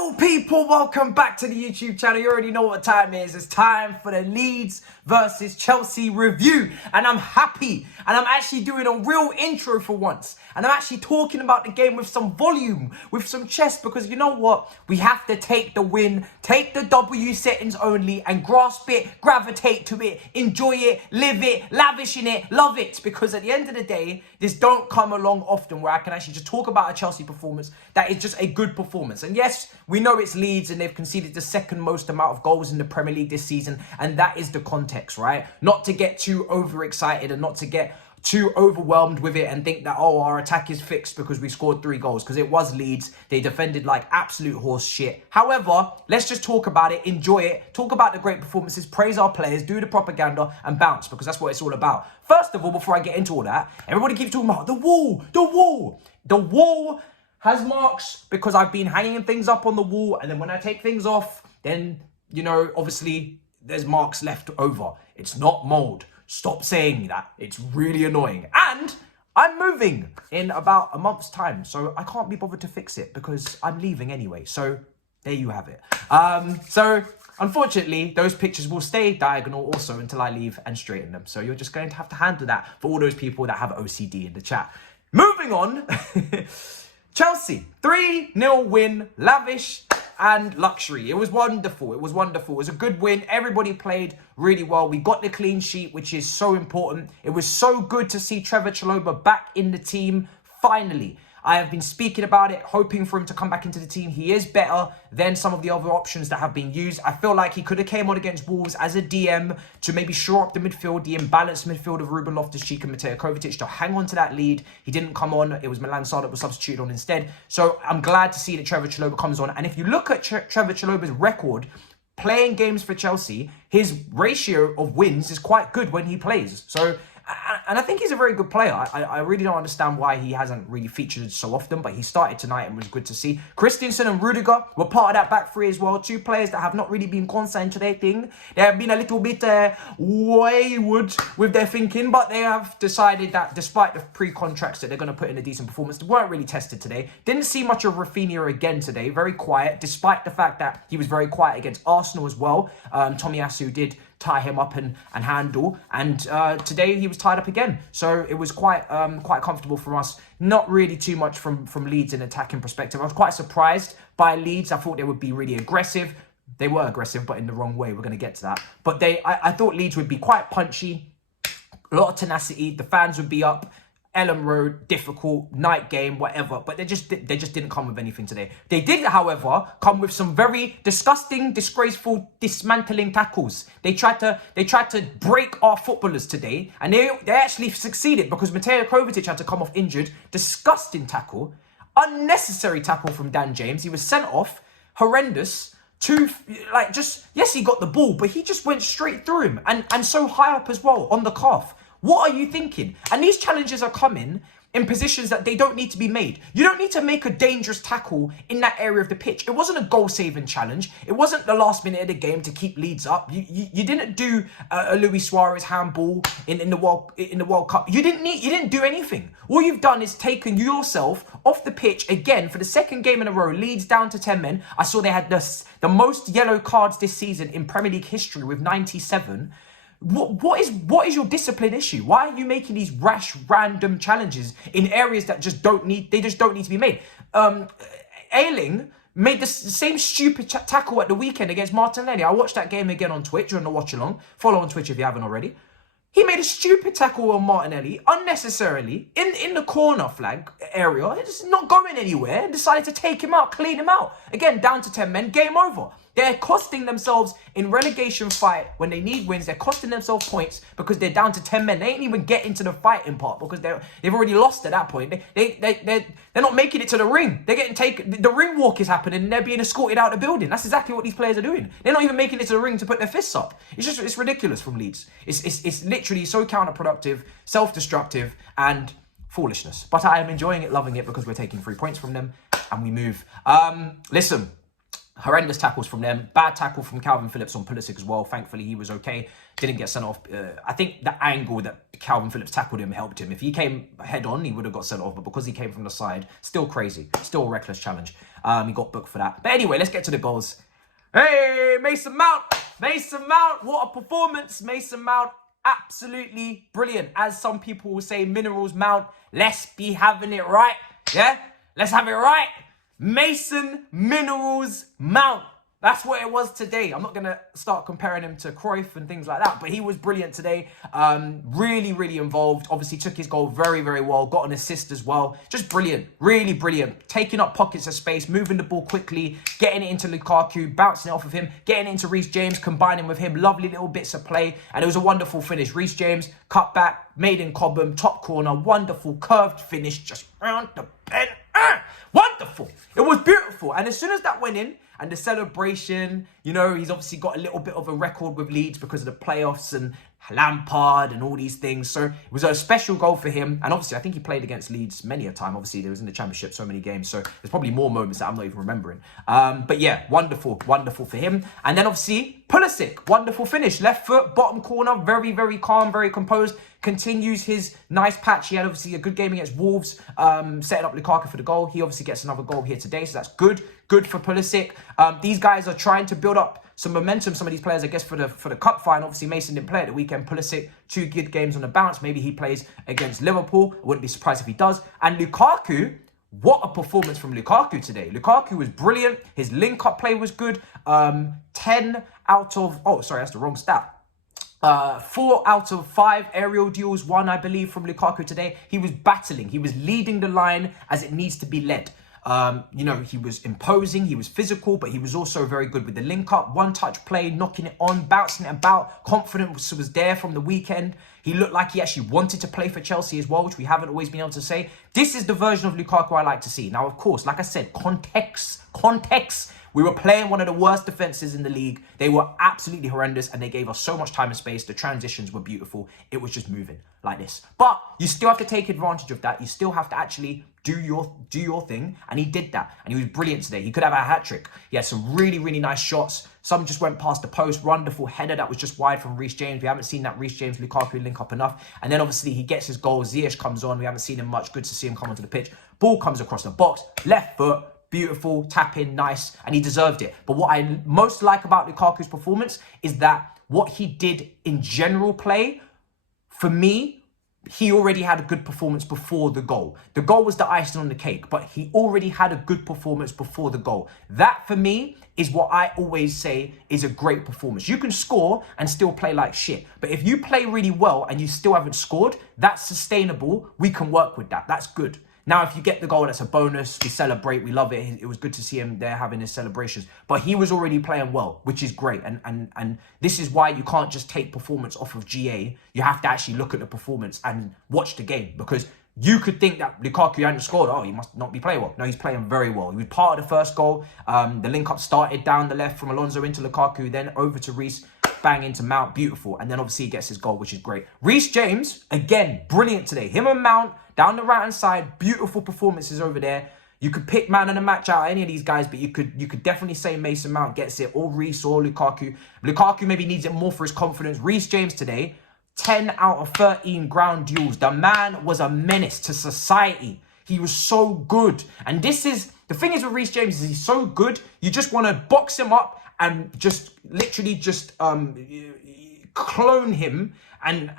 Yo people, welcome back to the YouTube channel. You already know what time it is. It's time for the Leeds versus Chelsea review. And I'm happy. And I'm actually doing a real intro for once. And I'm actually talking about the game with some volume, with some chest. Because you know what? We have to take the win, take the W settings only, and grasp it, gravitate to it, enjoy it, live it, lavish in it, love it. Because at the end of the day, this don't come along often where I can actually just talk about a Chelsea performance that is just a good performance. And yes, we know it's Leeds and they've conceded the second most amount of goals in the Premier League this season. And that is the context, right? Not to get too overexcited and not to get too overwhelmed with it and think that, oh, our attack is fixed because we scored 3 goals. Because it was Leeds. They defended like absolute horse shit. However, let's just talk about it, enjoy it, talk about the great performances, praise our players, do the propaganda and bounce, because that's what it's all about. First of all, before I get into all that, everybody keeps talking about the wall. The wall has marks because I've been hanging things up on the wall, and then when I take things off, then, you know, obviously there's marks left over. It's not mold. Stop saying that. It's really annoying. And I'm moving in about a month's time, so I can't be bothered to fix it because I'm leaving anyway. So there you have it. So unfortunately, those pictures will stay diagonal also until I leave and straighten them. So you're just going to have to handle that for all those people that have OCD in the chat. Moving on. Chelsea, 3-0 win, lavish and luxury. It was wonderful. It was wonderful. It was a good win. Everybody played really well. We got the clean sheet, which is so important. It was so good to see Trevor Chalobah back in the team, finally. I have been speaking about it, hoping for him to come back into the team. He is better than some of the other options that have been used. I feel like he could have came on against Wolves as a DM to maybe shore up the midfield, the imbalanced midfield of Ruben Loftus-Cheek and Mateo Kovacic to hang on to that lead. He didn't come on. It was Milan Sarr that was substituted on instead. So I'm glad to see that Trevor Chalobah comes on. And if you look at Trevor Chalobah's record, playing games for Chelsea, his ratio of wins is quite good when he plays. So, and I think he's a very good player. I really don't understand why he hasn't really featured so often, but he started tonight and was good to see. Christensen and Rudiger were part of that back three as well. 2 players that have not really been concentrating. They have been a little bit wayward with their thinking, but they have decided that despite the pre-contracts that they're going to put in a decent performance, they weren't really tested today. Didn't see much of Rafinha again today. Very quiet, despite the fact that he was very quiet against Arsenal as well. Tomiyasu did tie him up and handle, and today he was tied up again, so it was quite comfortable for us. Not really too much from Leeds in attacking perspective. I was quite surprised by Leeds. I thought they would be really aggressive. They were aggressive, but in the wrong way. We're going to get to that, but I thought Leeds would be quite punchy, a lot of tenacity. The fans would be up. Ellen Road, difficult, night game, whatever. But they just didn't come with anything today. They did, however, come with some very disgusting, disgraceful, dismantling tackles. They tried to break our footballers today, and they actually succeeded because Mateo Kovacic had to come off injured. Disgusting tackle, unnecessary tackle from Dan James. He was sent off, horrendous. Yes, he got the ball, but he just went straight through him, and so high up as well on the calf. What are you thinking? And these challenges are coming in positions that they don't need to be made. You don't need to make a dangerous tackle in that area of the pitch. It wasn't a goal-saving challenge. It wasn't the last minute of the game to keep Leeds up. You didn't do a Luis Suarez handball in the World Cup. You didn't do anything. All you've done is taken yourself off the pitch again for the second game in a row. Leeds down to 10 men. I saw they had the most yellow cards this season in Premier League history with 97. What is your discipline issue? Why are you making these rash, random challenges in areas that just don't need to be made? Ayling made the same stupid tackle at the weekend against Martinelli. I watched that game again on Twitch during the watch along. Follow on Twitch if you haven't already. He made a stupid tackle on Martinelli unnecessarily in the corner flag area. It's not going anywhere. Decided to take him out, clean him out. Again, down to 10 men, game over. They're costing themselves in relegation fight when they need wins. They're costing themselves points because they're down to 10 men. They ain't even getting to the fighting part because they've already lost at that point. They're not making it to the ring. They're getting taken. The ring walk is happening and they're being escorted out of the building. That's exactly what these players are doing. They're not even making it to the ring to put their fists up. It's ridiculous from Leeds. It's literally so counterproductive, self-destructive, and foolishness. But I am enjoying it, loving it, because we're taking 3 points from them and we move. Listen. Horrendous tackles from them. Bad tackle from Calvin Phillips on Pulisic as well. Thankfully, he was okay. Didn't get sent off. I think the angle that Calvin Phillips tackled him helped him. If he came head on, he would have got sent off. But because he came from the side, still crazy. Still a reckless challenge. He got booked for that. But anyway, let's get to the goals. Hey, Mason Mount. Mason Mount. What a performance. Mason Mount. Absolutely brilliant. As some people will say, Minerals Mount. Let's be having it right. Yeah? Let's have it right. Mason Minerals Mount. That's what it was today. I'm not going to start comparing him to Cruyff and things like that, but he was brilliant today. Really, really involved. Obviously took his goal very, very well. Got an assist as well. Just brilliant. Really brilliant. Taking up pockets of space, moving the ball quickly, getting it into Lukaku, bouncing it off of him, getting it into Reece James, combining with him. Lovely little bits of play. And it was a wonderful finish. Reece James, cut back, made in Cobham, top corner, wonderful curved finish, just round the pen. Wonderful. It was beautiful. And as soon as that went in, and the celebration, you know, he's obviously got a little bit of a record with Leeds because of the playoffs and Lampard and all these things. So it was a special goal for him. And obviously, I think he played against Leeds many a time. Obviously, there was in the Championship so many games. So there's probably more moments that I'm not even remembering. But yeah, wonderful, wonderful for him. And then obviously, Pulisic, wonderful finish. Left foot, bottom corner, very, very calm, very composed. Continues his nice patch. He had obviously a good game against Wolves, setting up Lukaku for the goal. He obviously gets another goal here today, so that's good. Good for Pulisic. These guys are trying to build up some momentum. Some of these players, I guess, for the cup final. Obviously, Mason didn't play at the weekend. Pulisic, 2 good games on the bounce. Maybe he plays against Liverpool. I wouldn't be surprised if he does. And Lukaku, what a performance from Lukaku today. Lukaku was brilliant. His link-up play was good. 10 out of... Oh, sorry, that's the wrong stat. 4 out of 5 aerial duels won, I believe, from Lukaku today. He was battling. He was leading the line as it needs to be led. You know, he was imposing, he was physical, but he was also very good with the link-up, one-touch play, knocking it on, bouncing it about. Confidence was there from the weekend. He looked like he actually wanted to play for Chelsea as well, which we haven't always been able to say. This is the version of Lukaku I like to see. Now, of course, like I said, context. We were playing one of the worst defenses in the league. They were absolutely horrendous and they gave us so much time and space. The transitions were beautiful. It was just moving like this. But you still have to take advantage of that. You still have to actually do your thing. And he did that. And he was brilliant today. He could have a hat-trick. He had some really, really nice shots. Some just went past the post. Wonderful header that was just wide from Reece James. We haven't seen that Reece James, Lukaku link up enough. And then obviously he gets his goal. Ziyech comes on. We haven't seen him much. Good to see him come onto the pitch. Ball comes across the box. Left foot. Beautiful, tap in, nice, and he deserved it. But what I most like about Lukaku's performance is that what he did in general play, for me, he already had a good performance before the goal. The goal was the icing on the cake, but he already had a good performance before the goal. That, for me, is what I always say is a great performance. You can score and still play like shit. But if you play really well and you still haven't scored, that's sustainable. We can work with that. That's good. Now, if you get the goal, that's a bonus. We celebrate. We love it. It was good to see him there having his celebrations. But he was already playing well, which is great. And this is why you can't just take performance off of GA. You have to actually look at the performance and watch the game. Because you could think that Lukaku hadn't scored. Oh, he must not be playing well. No, he's playing very well. He was part of the first goal. The link-up started down the left from Alonso into Lukaku, then over to Reece. Bang into Mount, beautiful. And then obviously he gets his goal, which is great. Reece James, again, brilliant today. Him and Mount down the right-hand side, beautiful performances over there. You could pick man of the match out of any of these guys, but you could definitely say Mason Mount gets it, or Reece, or Lukaku. Lukaku maybe needs it more for his confidence. Reece James today, 10 out of 13 ground duels. The man was a menace to society. He was so good. And this is, the thing is with Reece James is he's so good, you just want to box him up and just literally just clone him and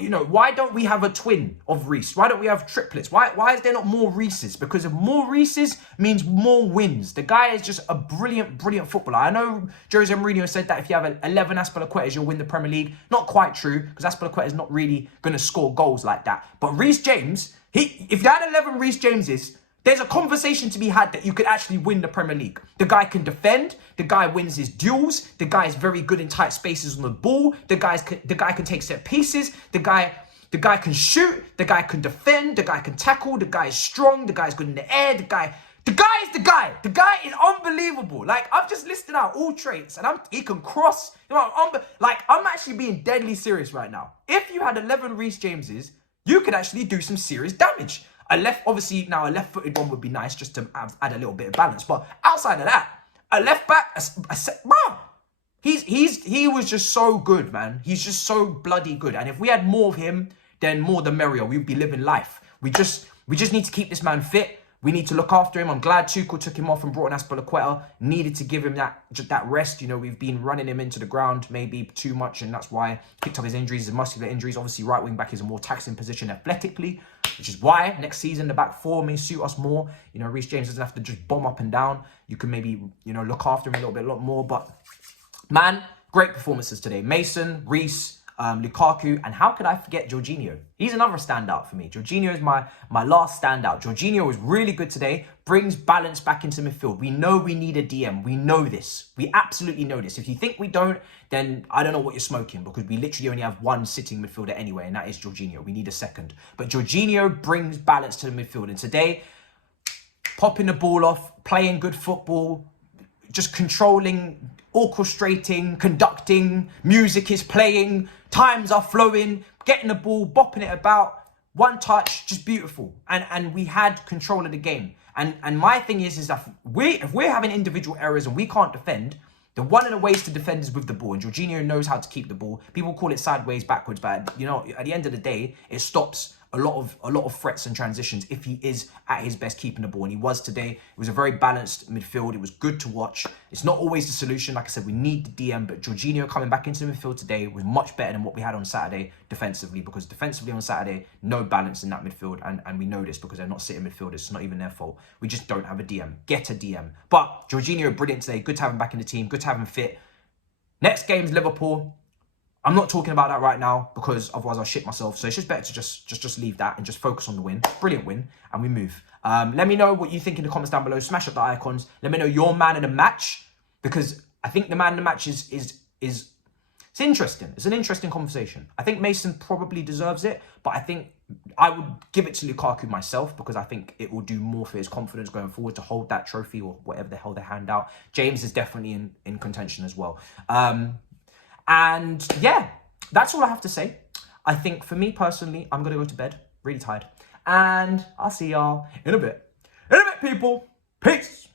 you know, why don't we have a twin of Reece? Why don't we have triplets? Why is there not more Reeces? Because if more Reeces means more wins. The guy is just a brilliant footballer. I know Jose Mourinho said that if you have 11 Azpilicuetas, you'll win the Premier League. Not quite true, because Azpilicueta is not really going to score goals like that. But Reece James, if you had 11 Reece Jameses, there's a conversation to be had that you could actually win the Premier League. The guy can defend. The guy wins his duels. The guy is very good in tight spaces on the ball. The guy can take set pieces. The guy can shoot. The guy can defend. The guy can tackle. The guy is strong. The guy is good in the air. The guy is the guy. The guy is unbelievable. Like, I've just listed out all traits, and he can cross. You know, I'm actually being deadly serious right now. If you had 11 Reece Jameses, you could actually do some serious damage. Obviously, now a left-footed one would be nice just to add a little bit of balance. But outside of that, a left back, bro. He was just so good, man. He's just so bloody good. And if we had more of him, then more the merrier. We'd be living life. We just need to keep this man fit. We need to look after him. I'm glad Tuchel took him off and brought in Azpilicueta. Needed to give him that rest. You know, we've been running him into the ground maybe too much, and that's why picked up his injuries, his muscular injuries. Obviously, right wing back is a more taxing position athletically, which is why next season the back four may suit us more. You know, Reece James doesn't have to just bomb up and down. You can maybe, you know, look after him a lot more. But man, great performances today. Mason, Reece, Lukaku, and how could I forget Jorginho? He's another standout for me. Jorginho is my last standout. Jorginho was really good today, brings balance back into midfield. We know we need a DM. We know this. We absolutely know this. If you think we don't, then I don't know what you're smoking, because we literally only have one sitting midfielder anyway, and that is Jorginho. We need a second. But Jorginho brings balance to the midfield. And today, popping the ball off, playing good football, just controlling, orchestrating, conducting, music is playing, times are flowing, getting the ball, bopping it about, one touch, just beautiful. And we had control of the game. And my thing is that if we're having individual errors and we can't defend, then one of the ways to defend is with the ball. And Jorginho knows how to keep the ball. People call it sideways, backwards, but you know, at the end of the day, it stops a lot of threats and transitions if he is at his best keeping the ball, and he was today. It was a very balanced midfield. It was good to watch. It's not always the solution. Like I said, we need the DM, but Jorginho coming back into the midfield today was much better than what we had on Saturday defensively, because defensively on Saturday, no balance in that midfield, and we know this because they're not sitting midfielders. It's not even their fault. We just don't have a DM. Get a DM. But Jorginho, brilliant today. Good to have him back in the team. Good to have him fit. Next game's Liverpool. I'm not talking about that right now because otherwise I'll shit myself. So it's just better to just leave that and just focus on the win. Brilliant win, and we move. Let me know what you think in the comments down below. Smash up the icons. Let me know your man in the match, because I think the man in the match is it's interesting. It's an interesting conversation. I think Mason probably deserves it, but I think I would give it to Lukaku myself, because I think it will do more for his confidence going forward to hold that trophy or whatever the hell they hand out. James is definitely in contention as well. And yeah, that's all I have to say. I think for me personally, I'm going to go to bed, really tired. And I'll see y'all in a bit. In a bit, people. Peace.